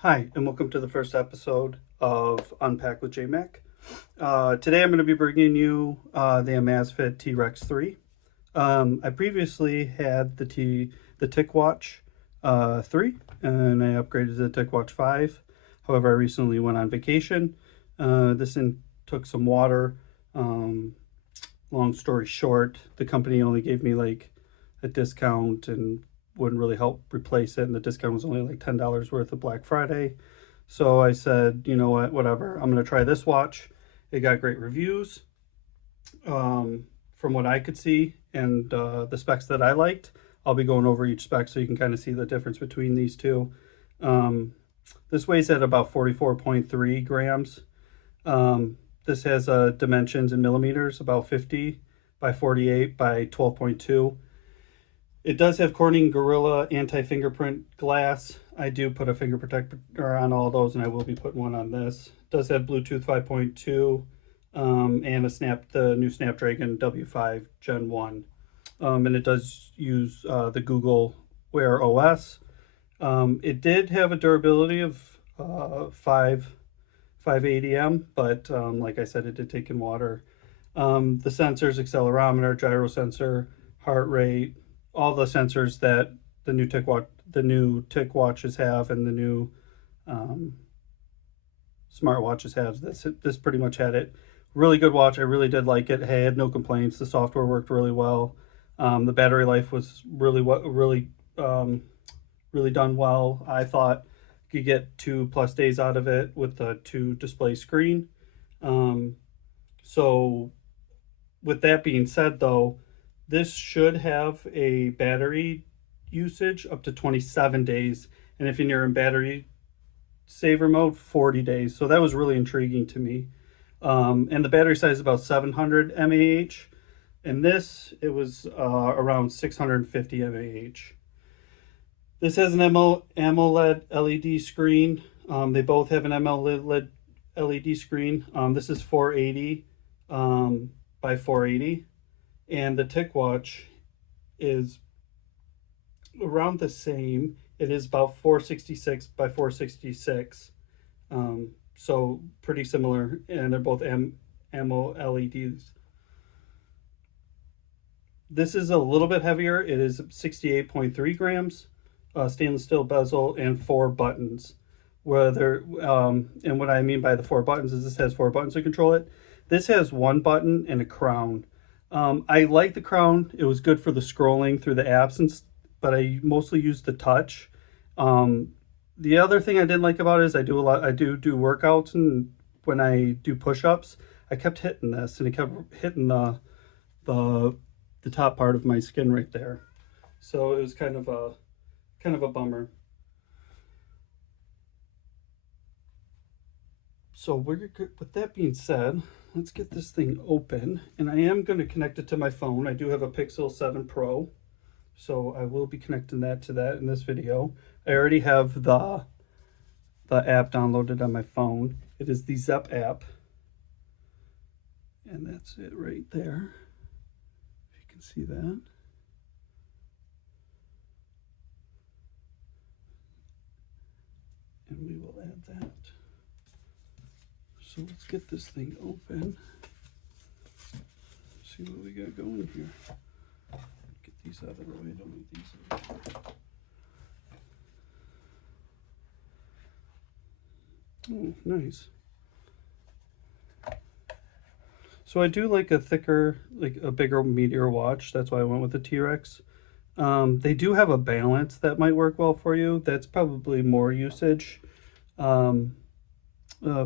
Hi, and welcome to the first episode of Unpack with JMac. Today I'm going to be bringing you the Amazfit T-Rex 3. I previously had the Ticwatch 3, and I upgraded to the Ticwatch 5. However, I recently went on vacation. Took some water. Um, Long story short, the company only gave me like a discount and wouldn't really help replace it, and the discount was only like $10 worth of Black Friday. So I said, you know what, whatever. I'm going to try this watch. It got great reviews from what I could see, and the specs that I liked. I'll be going over each spec so you can kind of see the difference between these two. Um, this weighs at about 44.3 grams. This has dimensions in millimeters, about 50 by 48 by 12.2. It does have Corning Gorilla anti-fingerprint glass. I do put a finger protector on all those, and I will be putting one on this. It does have Bluetooth 5.2 and the new Snapdragon W5 Gen 1. And it does use the Google Wear OS. It did have a durability of 580M, but like I said, it did take in water. The sensors, accelerometer, gyro sensor, heart rate, all the sensors that the new Tick watches have, and the new um, smartwatches have. This pretty much had it. Really good watch. I really did like it. Hey, I had no complaints. The software worked really well. The battery life was really done well. I thought you could get 2+ days out of it with the 2 display screen. Um, so with that being said, though, this should have a battery usage up to 27 days, and if you're in battery saver mode, 40 days. So that was really intriguing to me. And the battery size is about 700 mAh, and this it was around 650 mAh. This has an AMOLED LED screen. They both have an AMOLED LED screen. This is 480 by 480, and the TicWatch is around the same. It is about 466 by 466, so pretty similar, and they're both AMOLEDs. This is a little bit heavier. It is 68.3 grams, stainless steel bezel, and 4 buttons. And what I mean by the 4 buttons is this has 4 buttons to control it. This has 1 button and a crown. I like the crown. It was good for the scrolling through the apps, but I mostly use the touch. Um, the other thing I didn't like about it is I do workouts, and when I do push-ups, I kept hitting this, and it kept hitting the the top part of my skin right there. So it was kind of a bummer. So with that being said, let's get this thing open, and I am going to connect it to my phone. I do have a Pixel 7 Pro, so I will be connecting that to that in this video. I already have the app downloaded on my phone. It is the Zep app, and that's it right there. If you can see that. And we will add that. So let's get this thing open. See what we got going here. Get these out of the way. Don't need these anymore. Oh, nice. So I do like a bigger, meatier watch. That's why I went with the T-Rex. They do have a balance that might work well for you. That's probably more usage um,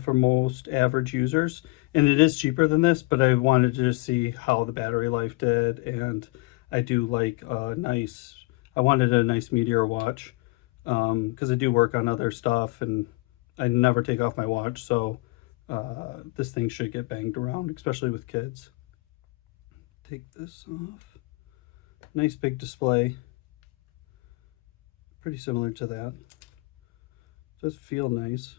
for most average users. And it is cheaper than this, but I wanted to just see how the battery life did. And I do like I wanted a nice meatier watch because I do work on other stuff, and I never take off my watch. So this thing should get banged around, especially with kids. Take this off. Nice big display. Pretty similar to that. Does feel nice.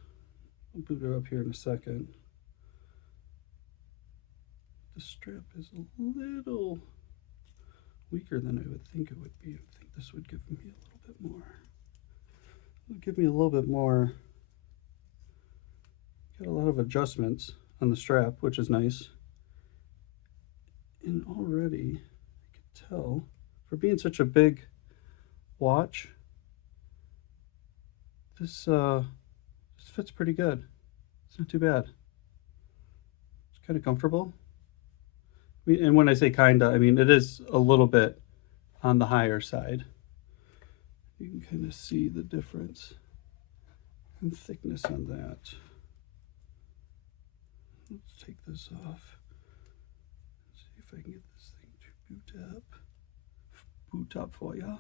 I'll boot it up here in a second. The strap is a little weaker than I would think it would be. I think this would give me a little bit more. It would give me a little bit more Got a lot of adjustments on the strap, which is nice. And already I can tell, for being such a big watch, this fits pretty good. It's not too bad. It's kind of comfortable. And when I say kinda, I mean it is a little bit on the higher side. You can kind of see the difference in thickness on that. Let's take this off. See if I can get this thing to boot up. Boot up for ya.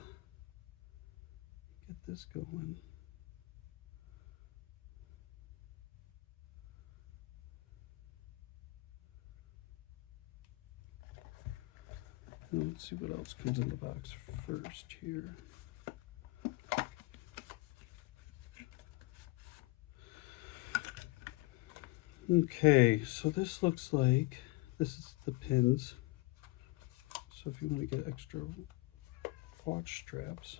Get this going. Let's see what else comes in the box first here. Okay, so this looks like, this is the pins. So if you want to get extra watch straps,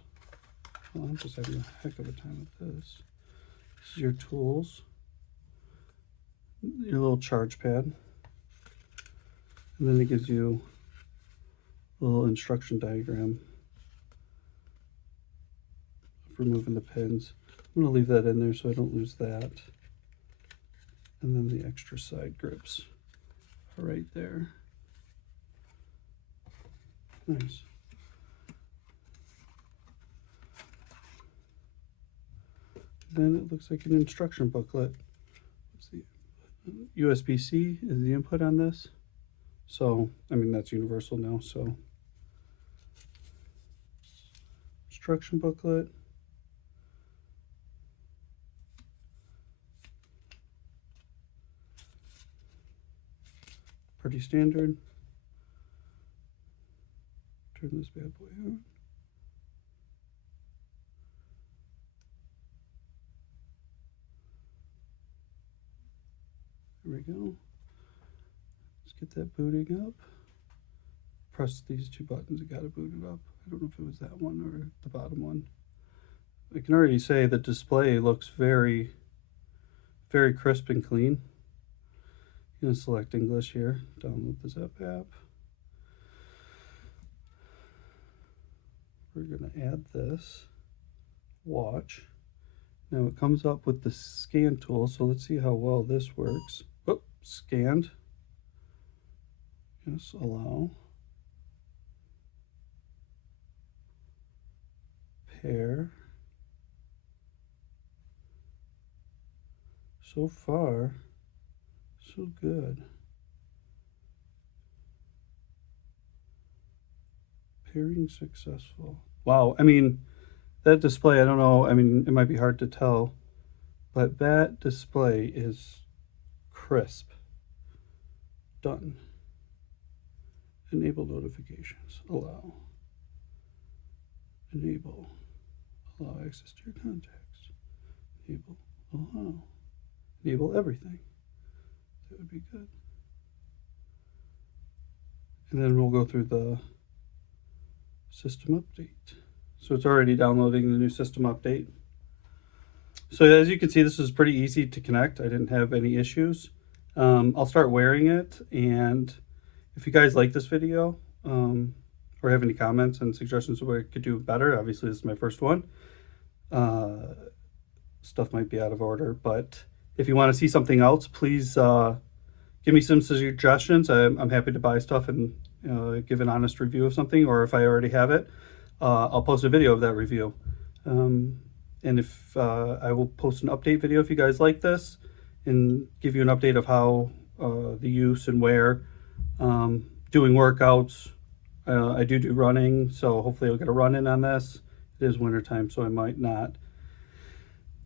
well, I'm just having a heck of a time with this. This is your tools, your little charge pad, and then it gives you a little instruction diagram for removing the pins. I'm going to leave that in there so I don't lose that. And then the extra side grips are right there. Nice. Then it looks like an instruction booklet. Let's see. USB-C is the input on this. So, I mean, that's universal now, so. Instruction booklet. Pretty standard. Turn this bad boy on. There we go. Let's get that booting up. Press these two buttons, it got it booted up. I don't know if it was that one or the bottom one. I can already say the display looks very, very crisp and clean. I'm going to select English here, download the Zap app. We're going to add this watch. Now it comes up with the scan tool, so let's see how well this works. Oh, scanned. Yes, allow. Pair. So far, so good. Pairing successful. Wow, I mean, that display, I don't know, I mean, it might be hard to tell, but that display is crisp. Done. Enable notifications. Allow. Enable. Allow access to your contacts. Enable. Allow. Enable everything. That would be good. And then we'll go through the system update. So it's already downloading the new system update. So as you can see, this is pretty easy to connect. I didn't have any issues. I'll start wearing it, and if you guys like this video or have any comments and suggestions of what I could do better, obviously this is my first one. Stuff might be out of order, but if you want to see something else, please give me some suggestions. I'm happy to buy stuff and give an honest review of something, or if I already have it, I'll post a video of that review. And if I will post an update video if you guys like this, and give you an update of how the use and wear, doing workouts. I do running, so hopefully I'll get a run in on this. It is winter time, so I might not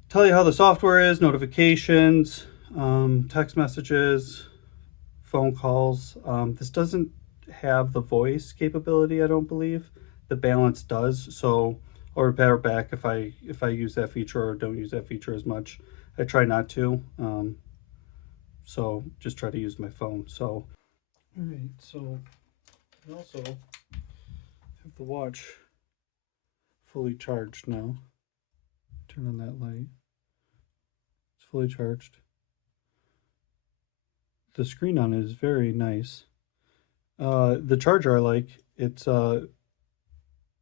tell you how the software is, notifications, text messages, phone calls. This doesn't have the voice capability, I don't believe. The balance does, so I'll report back if I use that feature or don't use that feature as much. I try not to, so just try to use my phone. So, all right, so I also have the watch fully charged now. Turn on that light. It's fully charged. the screen on it is very nice. The charger I like. It's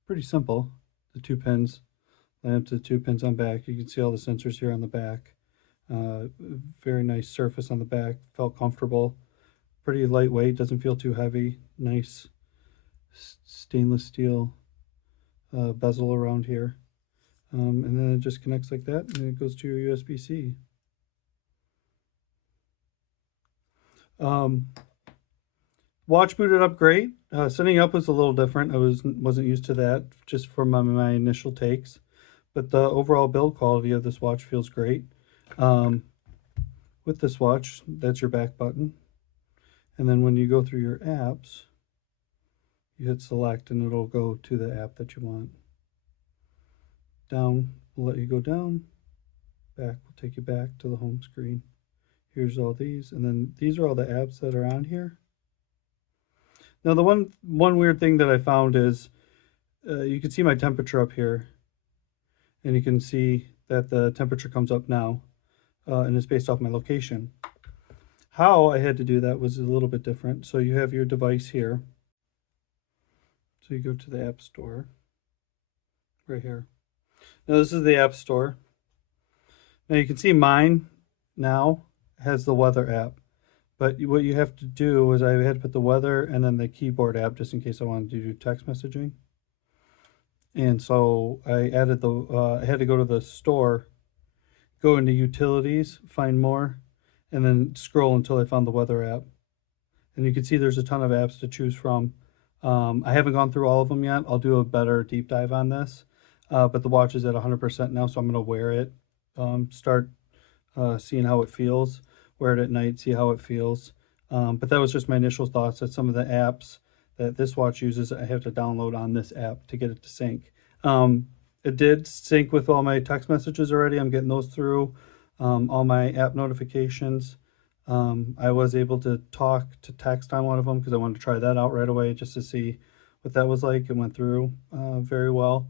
pretty simple. The 2 pins, line up to the 2 pins on back. You can see all the sensors here on the back. Very nice surface on the back. Felt comfortable. Pretty lightweight. Doesn't feel too heavy. Nice stainless steel bezel around here. And then it just connects like that, and it goes to your USB-C. Watch booted up great. Setting up was a little different. I wasn't used to that just from my initial takes, but the overall build quality of this watch feels great. With this watch, that's your back button, and then when you go through your apps, you hit select, and it'll go to the app that you want. Down will let you go down. Back will take you back to the home screen. Here's all these, and then these are all the apps that are on here. Now the one weird thing that I found is you can see my temperature up here, and you can see that the temperature comes up now, and it's based off my location. How I had to do that was a little bit different. So you have your device here. So you go to the App Store, right here. Now this is the App Store. Now you can see mine now has the weather app. But what you have to do is I had to put the weather and then the keyboard app just in case I wanted to do text messaging. And so I added I had to go to the store, go into utilities, find more, and then scroll until I found the weather app. And you can see there's a ton of apps to choose from. I haven't gone through all of them yet. I'll do a better deep dive on this. But the watch is at 100% now, so I'm going to wear it, start seeing how it feels. Wear it at night, see how it feels. But that was just my initial thoughts that some of the apps that this watch uses, I have to download on this app to get it to sync. It did sync with all my text messages already. I'm getting those through, all my app notifications. I was able to talk to text on one of them because I wanted to try that out right away just to see what that was like. It went through very well.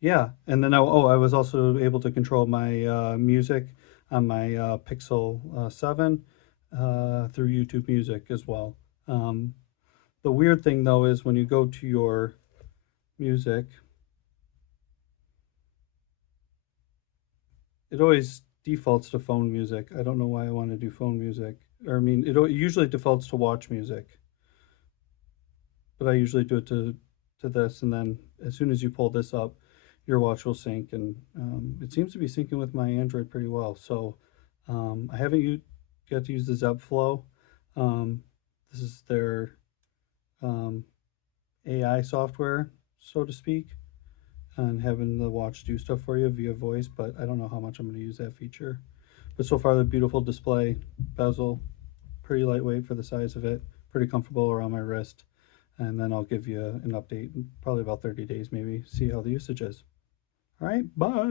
Yeah, and then I was also able to control my music on my Pixel 7 through YouTube Music as well. The weird thing though is when you go to your music, it always defaults to phone music. I don't know why I want to do phone music. Or I mean, it usually defaults to watch music, but I usually do it to this, and then as soon as you pull this up, your watch will sync, and it seems to be syncing with my Android pretty well. So I haven't got to use the Zebflow. This is their AI software, so to speak, and having the watch do stuff for you via voice, but I don't know how much I'm going to use that feature. But so far, the beautiful display, bezel, pretty lightweight for the size of it, pretty comfortable around my wrist. And then I'll give you an update in probably about 30 days, maybe, see how the usage is. All right, bye.